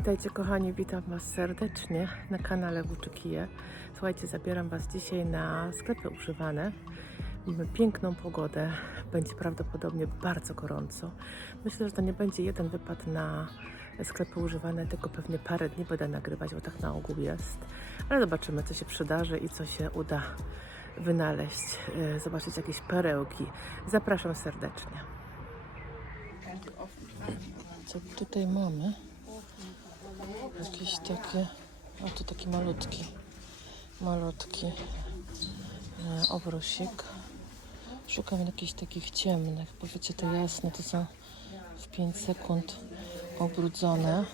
Witajcie kochani, witam Was serdecznie na kanale Włóczykije. Słuchajcie, zabieram Was dzisiaj na sklepy używane. Mamy piękną pogodę, będzie prawdopodobnie bardzo gorąco. Myślę, że to nie będzie jeden wypad na sklepy używane, tylko pewnie parę dni będę nagrywać, bo tak na ogół jest. Ale zobaczymy, co się przydarzy i co się uda wynaleźć, e, zobaczyć jakieś perełki. Zapraszam serdecznie. Co tutaj mamy? Jakieś takie, a tu taki malutki, malutki e, obrusik. Szukam jakichś takich ciemnych, bo wiecie, te jasne to są w 5 sekund obrudzone,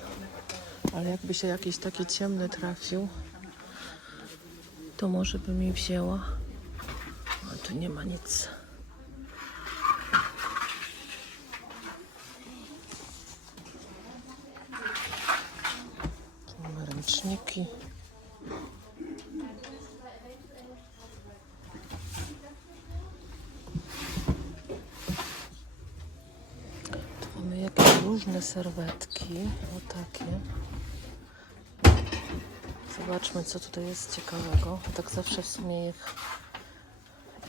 ale jakby się jakiś taki ciemny trafił, to może by mi wzięła. A tu nie ma nic. Tu mamy ręczniki. Tu mamy jakieś różne serwetki. O takie. Zobaczmy, co tutaj jest ciekawego. Tak zawsze w sumie ich,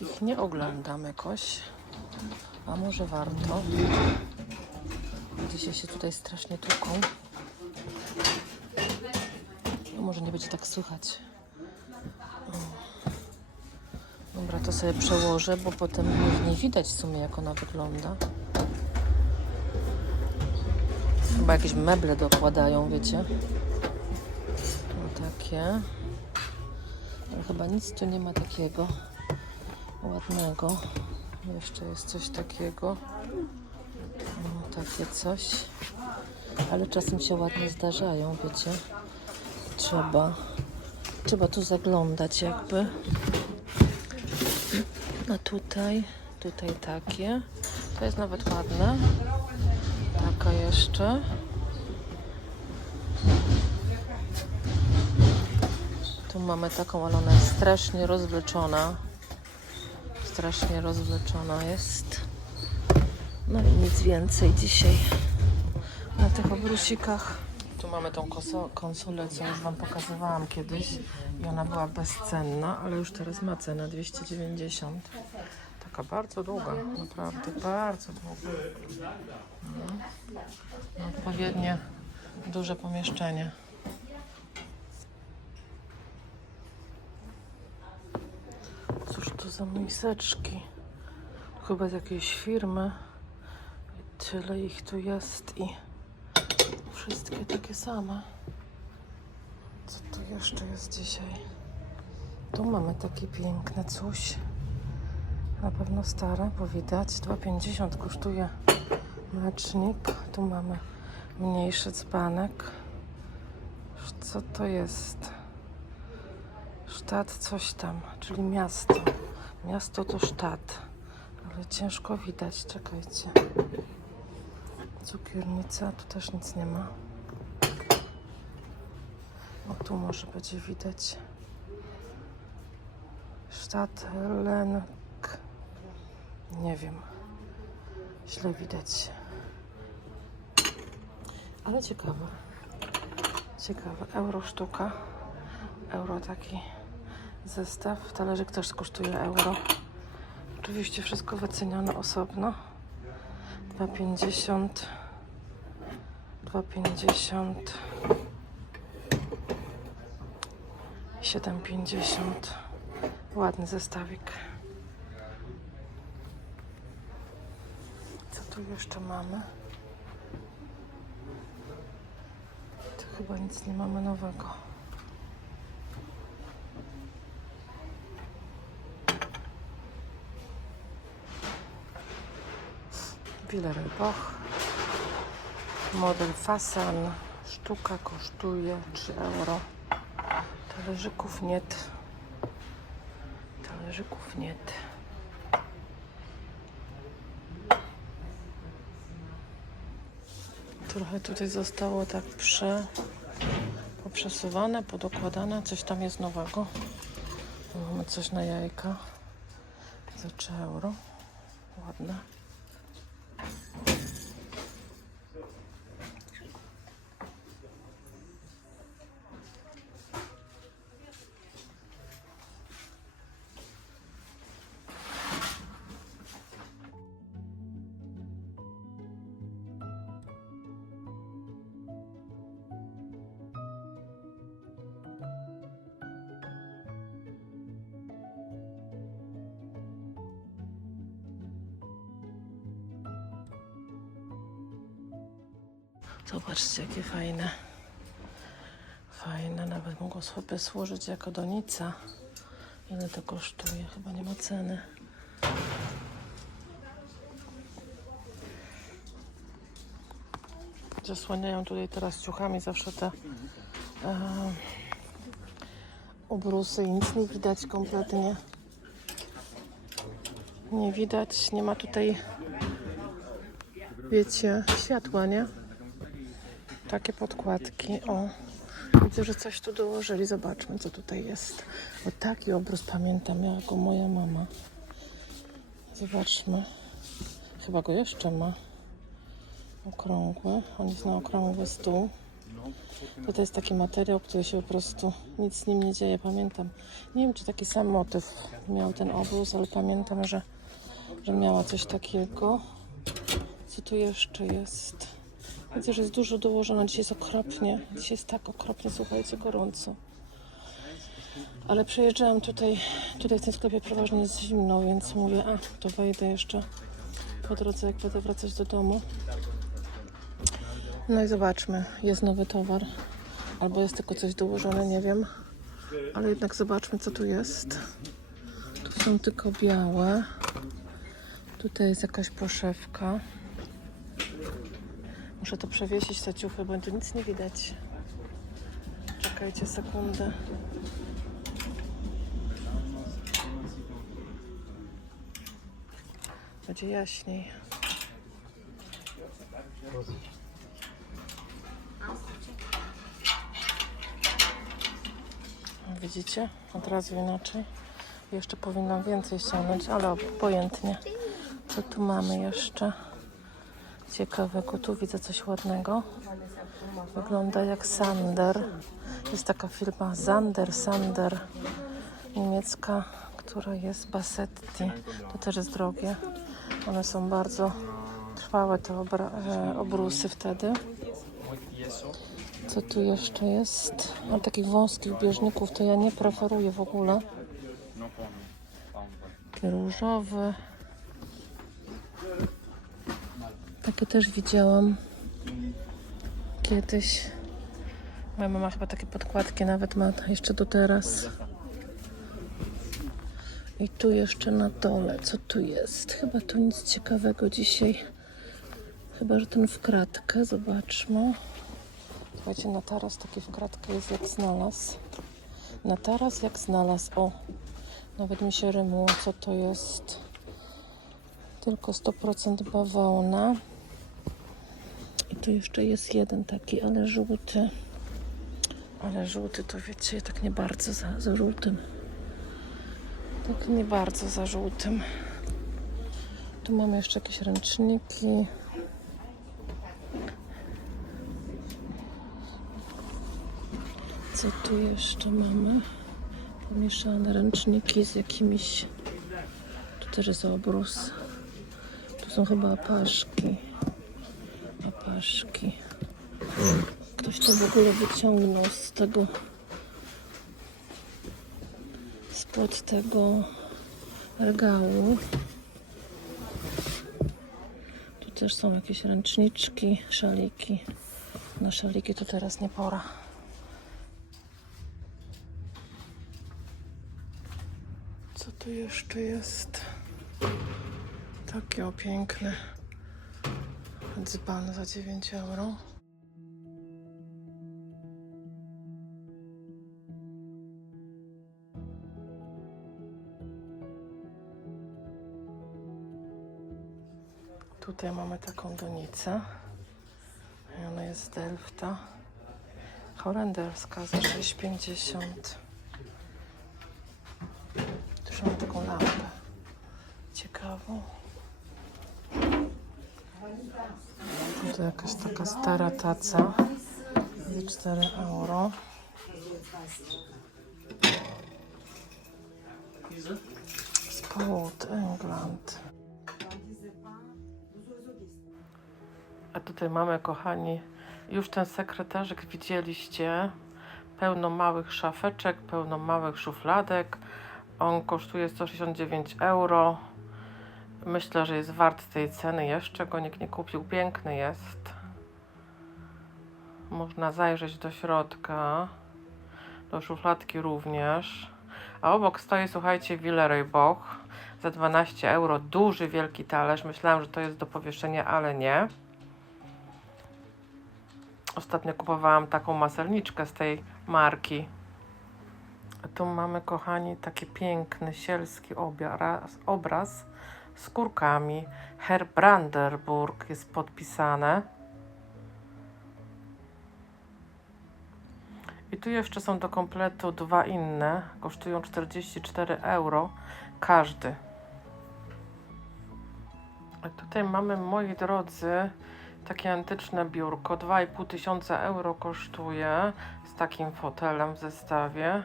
ich nie oglądam jakoś. A może warto. Dzisiaj się tutaj strasznie tłuką. Może nie będzie tak słychać. Dobra, to sobie przełożę, bo potem nie widać w sumie, jak ona wygląda. Chyba jakieś meble dokładają, wiecie? No takie. Ale chyba nic tu nie ma takiego ładnego. Jeszcze jest coś takiego. No, takie coś. Ale czasem się ładnie zdarzają, wiecie? Trzeba, trzeba tu zaglądać jakby. A tutaj, tutaj takie. To jest nawet ładne. Taka jeszcze. Tu mamy taką, ale ona jest strasznie rozwleczona. Strasznie rozwleczona jest. No i nic więcej dzisiaj na tych obrusikach. Tu mamy tą konsolę, co już Wam pokazywałam kiedyś i ona była bezcenna, ale już teraz ma cenę 290. Taka bardzo długa, naprawdę bardzo długa. No. No, odpowiednie duże pomieszczenie. Cóż to za miseczki? Chyba z jakiejś firmy. Tyle ich tu jest i wszystkie takie same. Co tu jeszcze jest dzisiaj? Tu mamy takie piękne coś. Na pewno stare, bo widać. 2,50 kosztuje mlecznik. Tu mamy mniejszy dzbanek. Co to jest? Sztat coś tam, czyli miasto. Miasto to sztat, ale ciężko widać. Czekajcie. Cukiernica, tu też nic nie ma. O, tu może będzie widać. Stadtlenk. Nie wiem. Źle widać. Ale ciekawe. Ciekawe. Euro sztuka. Euro taki zestaw. Talerzyk też kosztuje euro. Oczywiście wszystko wycenione osobno. 2,50 2,50 7,50 Ładny zestawik. Co tu jeszcze mamy? Tu chyba nic nie mamy nowego. Villeroy-Boch. Model Fasan. Sztuka kosztuje 3 euro. Talerzyków nie. Talerzyków nie. Trochę tutaj zostało tak prze... poprzesuwane, podokładane. Coś tam jest nowego. Mamy coś na jajka. Za 3 euro. Ładne. Zobaczcie, jakie fajne. Fajne, nawet mogą sobie służyć jako donica. Ile to kosztuje? Chyba nie ma ceny. Zasłaniają tutaj teraz ciuchami zawsze te e, obrusy i nic nie widać kompletnie. Nie widać, nie ma tutaj, wiecie, światła, nie? Takie podkładki, o. Widzę, że coś tu dołożyli. Zobaczmy, co tutaj jest. O taki obrus pamiętam, miała go moja mama. Zobaczmy. Chyba go jeszcze ma. Okrągły. On jest na okrągły stół. To, to jest taki materiał, który się po prostu nic z nim nie dzieje. Pamiętam. Nie wiem, czy taki sam motyw miał ten obrus, ale pamiętam, że, że miała coś takiego. Co tu jeszcze jest? Że jest dużo dołożone. Dzisiaj jest okropnie. Dzisiaj jest tak okropnie, słuchajcie, gorąco. Ale przejeżdżałam tutaj, tutaj w tym sklepie przeważnie jest zimno, więc mówię, a to wejdę jeszcze po drodze, jak będę wracać do domu. No i zobaczmy, jest nowy towar. Albo jest tylko coś dołożone, nie wiem. Ale jednak zobaczmy, co tu jest. Tu są tylko białe. Tutaj jest jakaś poszewka. Muszę to przewiesić, te ciuchy, bo tu nic nie widać. Czekajcie sekundę. Będzie jaśniej. Widzicie? Od razu inaczej. Jeszcze powinnam więcej ściągnąć, ale obojętnie. Co tu mamy jeszcze? Ciekawego. Tu widzę coś ładnego. Wygląda jak Sander. Jest taka firma Zander, Sander niemiecka, która jest Bassetti. To też jest drogie. One są bardzo trwałe, te e, obrusy wtedy. Co tu jeszcze jest? Mam takich wąskich bieżników to ja nie preferuję w ogóle. Różowy. Takie też widziałam kiedyś. Moja mama chyba takie podkładki nawet ma jeszcze do teraz. I tu jeszcze na dole, co tu jest? Chyba tu nic ciekawego dzisiaj. Chyba, że ten w kratkę, zobaczmy. Słuchajcie, na taras taki w kratkę jest jak znalazł. Na taras jak znalazł. O, nawet mi się rymuło, co to jest. Tylko 100% bawełna. Tu jeszcze jest jeden taki, ale żółty. Ale żółty to wiecie, tak nie bardzo za, za żółtym. Tak nie bardzo za żółtym. Tu mamy jeszcze jakieś ręczniki. Co tu jeszcze mamy? Pomieszane ręczniki z jakimiś. Tu też jest obrus. Tu są chyba apaszki. Apaszki. Ktoś to w ogóle wyciągnął z tego. Spod tego regału. Tu też są jakieś ręczniczki, szaliki. Na szaliki to teraz nie pora. Co tu jeszcze jest? Takie o piękne. Dzban za 9 euro. Tutaj mamy taką donicę. Ona jest z Delfta. Holenderska za 6,50. Tu mamy taką lampę. Ciekawą. To jakaś taka stara taca za 4 euro. Sport England. A tutaj mamy, kochani, już ten sekretarzyk widzieliście. Pełno małych szafeczek, pełno małych szufladek. On kosztuje 169 euro. Myślę, że jest wart tej ceny jeszcze. Go nikt nie kupił. Piękny jest. Można zajrzeć do środka. Do szufladki również. A obok stoi, słuchajcie, Willeroy Boch za 12 euro. Duży, wielki talerz. Myślałam, że to jest do powieszenia, ale nie. Ostatnio kupowałam taką maselniczkę z tej marki. A tu mamy, kochani, taki piękny, sielski obraz, obraz z kurkami. Herr Brandenburg jest podpisane. I tu jeszcze są do kompletu dwa inne. Kosztują 44 euro każdy. A tutaj mamy, moi drodzy, takie antyczne biurko. 2,5 tysiąca euro kosztuje z takim fotelem w zestawie.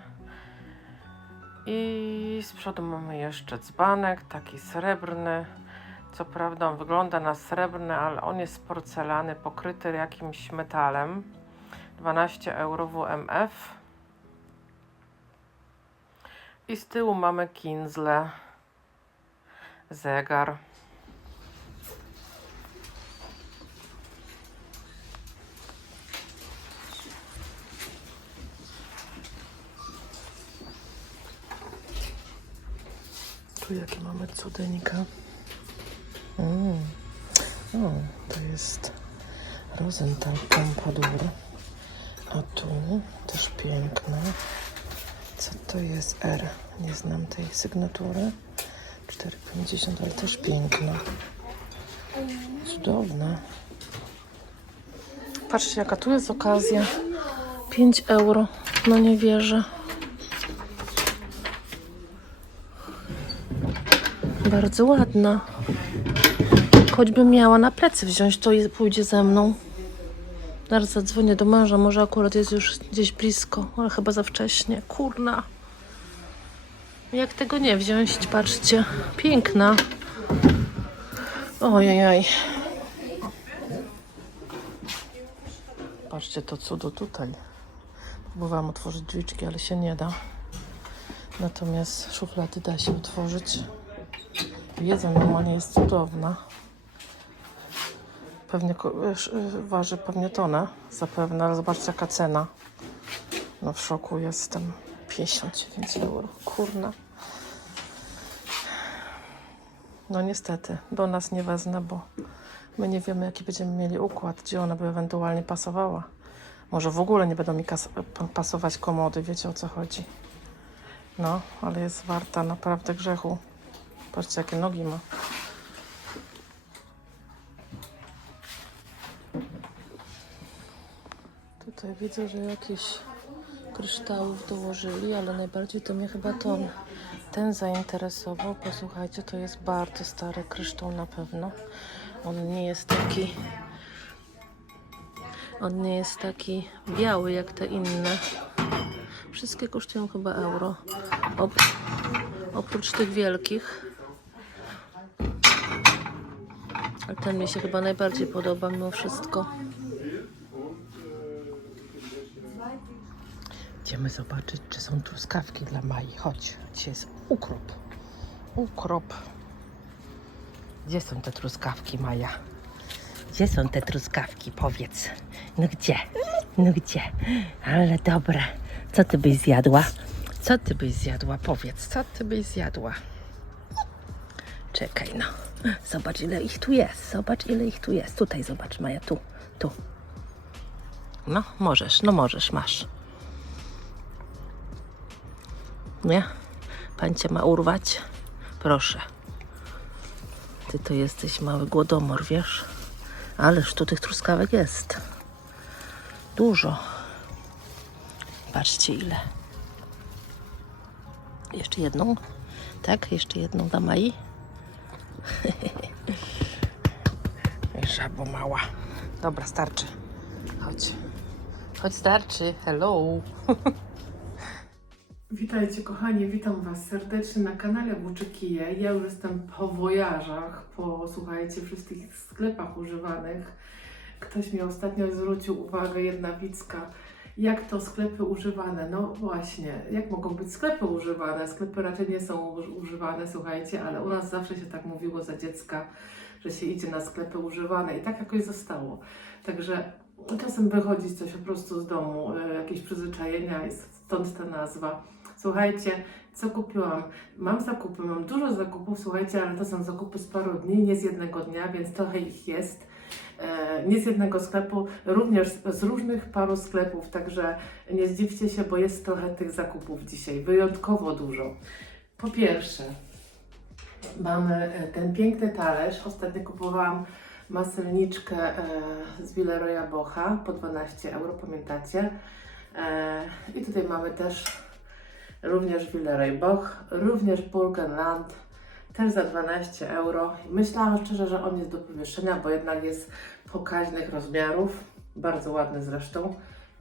I z przodu mamy jeszcze dzbanek, taki srebrny. Co prawda on wygląda na srebrny, ale on jest z porcelany, pokryty jakimś metalem. 12 euro WMF. I z tyłu mamy Kinzle. Zegar. Jakie mamy cudeńka. Mm. O, to jest Rosenthal Pompadour. A tu też piękne. Co to jest R? Nie znam tej sygnatury. 4,50, ale też piękna. Cudowne. Patrzcie, jaka tu jest okazja. 5 euro. No nie wierzę. Bardzo ładna. Choćbym miała na plecy wziąć, to pójdzie ze mną. Zaraz zadzwonię do męża, może akurat jest już gdzieś blisko, ale chyba za wcześnie. Kurna. Jak tego nie wziąć? Patrzcie. Piękna. Ojej. Patrzcie to cudo tutaj. Próbowałam otworzyć drzwiczki, ale się nie da. Natomiast szuflady da się otworzyć. Jedza normalnie jest cudowna. Pewnie y, waży pewnie tonę, zapewne, ale zobaczcie jaka cena. No w szoku jestem. 59 euro, kurna. No niestety, do nas nie wezmę, bo my nie wiemy jaki będziemy mieli układ, gdzie ona by ewentualnie pasowała. Może w ogóle nie będą mi pasować komody, wiecie o co chodzi. No, ale jest warta naprawdę grzechu. Patrzcie jakie nogi ma. Tutaj widzę, że jakieś kryształów dołożyli, ale najbardziej to mnie chyba ten, ten zainteresował. Posłuchajcie, to jest bardzo stary kryształ na pewno. On nie jest taki. On nie jest taki biały jak te inne. Wszystkie kosztują chyba euro. Op oprócz tych wielkich. Ten mi się chyba najbardziej podoba mimo wszystko. Idziemy zobaczyć, czy są truskawki dla Mai. Chodź, dzisiaj jest ukrop. Ukrop. Gdzie są te truskawki, Maja? Gdzie są te truskawki? Powiedz. No gdzie? No gdzie? Ale dobre. Co ty byś zjadła? Co ty byś zjadła? Powiedz, co ty byś zjadła? Czekaj, no. Zobacz, ile ich tu jest. Zobacz, ile ich tu jest. Tutaj zobacz, Maja, tu, tu. No, możesz, no możesz, masz. Nie? Pan cię ma urwać? Proszę. Ty to jesteś mały głodomor, wiesz? Ależ tu tych truskawek jest. Dużo. Patrzcie ile. Jeszcze jedną? Tak? Jeszcze jedną dla Mai? Żabo mała. Dobra, starczy. Chodź. Chodź, starczy. Hello. Witajcie kochani, witam Was serdecznie na kanale Włóczykije. Ja już jestem po wojażach, po słuchajcie wszystkich sklepach używanych. Ktoś mi ostatnio zwrócił uwagę, jedna widzka, jak to sklepy używane? No właśnie, jak mogą być sklepy używane? Sklepy raczej nie są uż- używane, słuchajcie, ale u nas zawsze się tak mówiło za dziecka, że się idzie na sklepy używane i tak jakoś zostało. Także czasem wychodzić coś po prostu z domu, e, jakieś przyzwyczajenia, stąd ta nazwa. Słuchajcie, co kupiłam? Mam zakupy, mam dużo zakupów, słuchajcie, ale to są zakupy z paru dni, nie z jednego dnia, więc trochę ich jest. E, nie z jednego sklepu, również z różnych paru sklepów, także nie zdziwcie się, bo jest trochę tych zakupów dzisiaj, wyjątkowo dużo. Po pierwsze, mamy e, ten piękny talerz. Ostatnio kupowałam maselniczkę e, z Villeroya Bocha po 12 euro, pamiętacie? I tutaj mamy też również Villeroy Boch, również Burgenland, też za 12 euro. Myślałam szczerze, że on jest do powieszenia, bo jednak jest pokaźnych rozmiarów, bardzo ładny zresztą.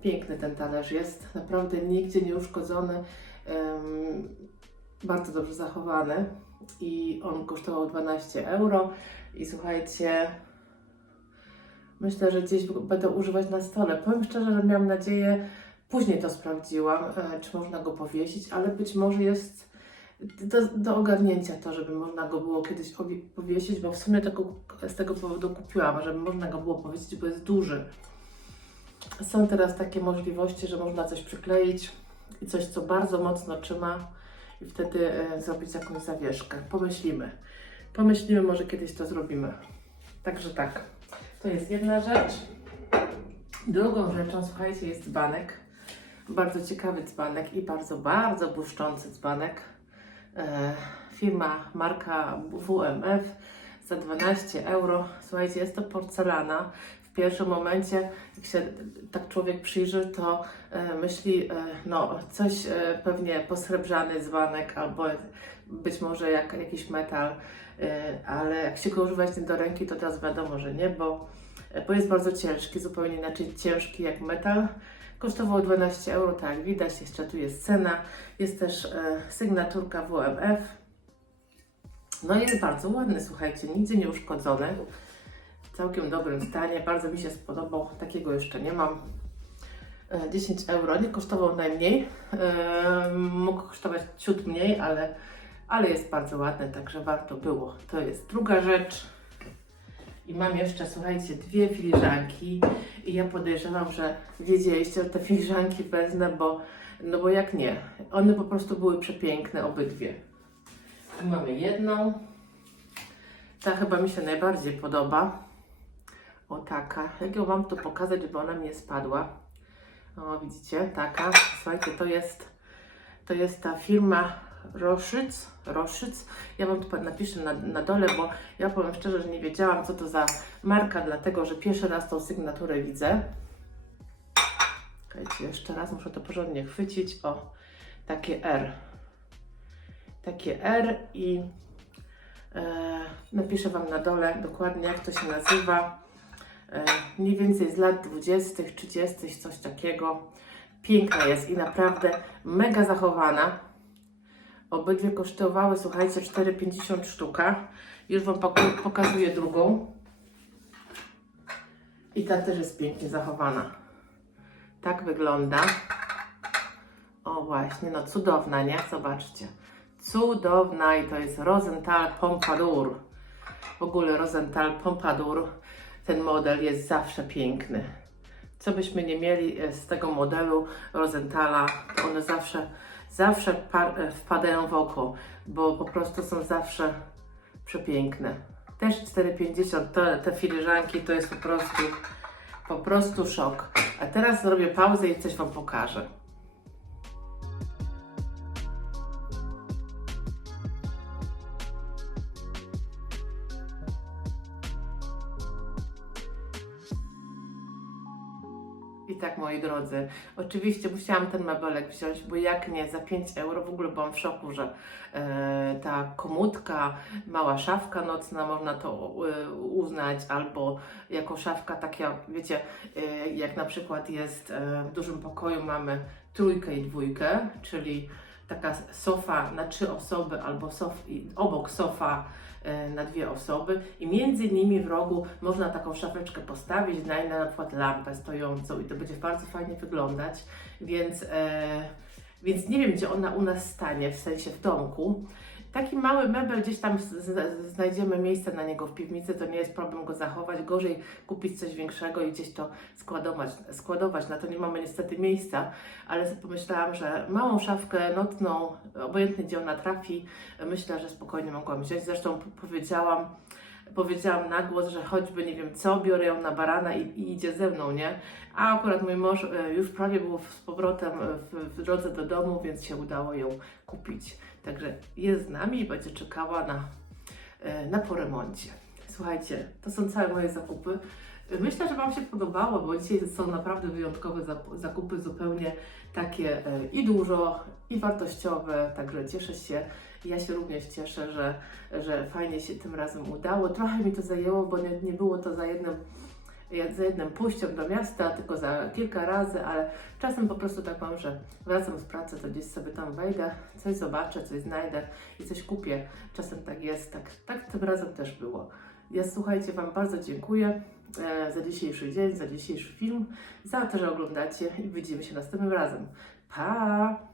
Piękny ten talerz jest, naprawdę nigdzie nie uszkodzony, em, bardzo dobrze zachowany i on kosztował 12 euro. I słuchajcie, myślę, że gdzieś będę używać na stole. Powiem szczerze, że miałam nadzieję, później to sprawdziłam, e, czy można go powiesić, ale być może jest do, do ogarnięcia to, żeby można go było kiedyś powie- powiesić, bo w sumie tego, z tego powodu kupiłam, żeby można go było powiesić, bo jest duży. Są teraz takie możliwości, że można coś przykleić i coś, co bardzo mocno trzyma i wtedy e, zrobić jakąś zawieszkę. Pomyślimy. Pomyślimy, może kiedyś to zrobimy. Także tak. To jest jedna rzecz. Drugą rzeczą, słuchajcie, jest dzbanek. Bardzo ciekawy dzbanek i bardzo, bardzo błyszczący dzbanek. E, firma, marka WMF za 12 euro. Słuchajcie, jest to porcelana. W pierwszym momencie, jak się tak człowiek przyjrzy, to e, myśli, e, no coś pewnie posrebrzany dzbanek albo być może jak, jakiś metal, ale jak się go używać do ręki, to teraz wiadomo, że nie, bo, bo jest bardzo ciężki, zupełnie inaczej ciężki jak metal. Kosztował 12 euro, tak widać, jeszcze tu jest cena. Jest też e, sygnaturka WMF. No i jest bardzo ładny, słuchajcie, nigdzie nie uszkodzony. W całkiem dobrym stanie, bardzo mi się spodobał. Takiego jeszcze nie mam. E, 10 euro, nie kosztował najmniej. E, mógł kosztować ciut mniej, ale, ale jest bardzo ładny, także warto było. To jest druga rzecz. I mam jeszcze, słuchajcie, dwie filiżanki. I ja podejrzewam, że wiedzieliście, że te filiżanki wezmę, bo, no bo jak nie, one po prostu były przepiękne, obydwie. Tu mamy jedną, ta chyba mi się najbardziej podoba, o taka, jak ją mam tu pokazać, żeby ona mi nie spadła. O, widzicie, taka, słuchajcie, to jest, to jest ta firma Roszyc, Roszyc. Ja Wam tu napiszę na, na dole, bo ja powiem szczerze, że nie wiedziałam, co to za marka, dlatego że pierwszy raz tą sygnaturę widzę. Czekajcie, jeszcze raz muszę to porządnie chwycić. O, takie R. Takie R i e, napiszę Wam na dole dokładnie, jak to się nazywa. E, mniej więcej z lat 20., 30., coś takiego. Piękna jest i naprawdę mega zachowana. Obydwie kosztowały, słuchajcie, 4,50 sztuka. Już Wam pokazuję drugą. I ta też jest pięknie zachowana. Tak wygląda. O właśnie, no cudowna, nie? Zobaczcie. Cudowna i to jest Rosenthal Pompadour. W ogóle Rosenthal Pompadour, ten model jest zawsze piękny. Co byśmy nie mieli e, z tego modelu Rosenthala, to one zawsze, zawsze e, wpadają w oko, bo po prostu są zawsze przepiękne. Też 4,50 te, te filiżanki to jest po prostu, po prostu szok. A teraz zrobię pauzę i coś Wam pokażę. Tak, moi drodzy, oczywiście musiałam ten mebelek wziąć, bo jak nie, za 5 euro w ogóle byłam w szoku, że e, ta komódka, mała szafka nocna, można to e, uznać, albo jako szafka taka, wiecie, e, jak na przykład jest e, w dużym pokoju mamy trójkę i dwójkę, czyli taka sofa na trzy osoby, albo sof, obok sofa na dwie osoby i między nimi w rogu można taką szafeczkę postawić, na na przykład lampę stojącą i to będzie bardzo fajnie wyglądać, więc, e, więc nie wiem, gdzie ona u nas stanie, w sensie w domku, taki mały mebel, gdzieś tam znajdziemy miejsce na niego w piwnicy, to nie jest problem go zachować. Gorzej kupić coś większego i gdzieś to składować. składować. Na to nie mamy niestety miejsca, ale pomyślałam, że małą szafkę nocną, obojętnie gdzie ona trafi, myślę, że spokojnie mogłam wziąć. Zresztą powiedziałam, powiedziałam na głos, że choćby nie wiem co, biorę ją na barana i, i idzie ze mną, nie? A akurat mój mąż e, już prawie był z powrotem e, w, w drodze do domu, więc się udało ją kupić. Także jest z nami i będzie czekała na, e, na po remoncie. Słuchajcie, to są całe moje zakupy. Myślę, że Wam się podobało, bo dzisiaj są naprawdę wyjątkowe zakupy, zupełnie takie e, i dużo, i wartościowe, także cieszę się. Ja się również cieszę, że, że fajnie się tym razem udało. Trochę mi to zajęło, bo nie, nie było to za jednym, za jednym pójściem do miasta, tylko za kilka razy, ale czasem po prostu tak mam, że wracam z pracy, to gdzieś sobie tam wejdę, coś zobaczę, coś znajdę i coś kupię. Czasem tak jest, tak, tak tym razem też było. Ja słuchajcie, Wam bardzo dziękuję e, za dzisiejszy dzień, za dzisiejszy film, za to, że oglądacie i widzimy się następnym razem. Pa!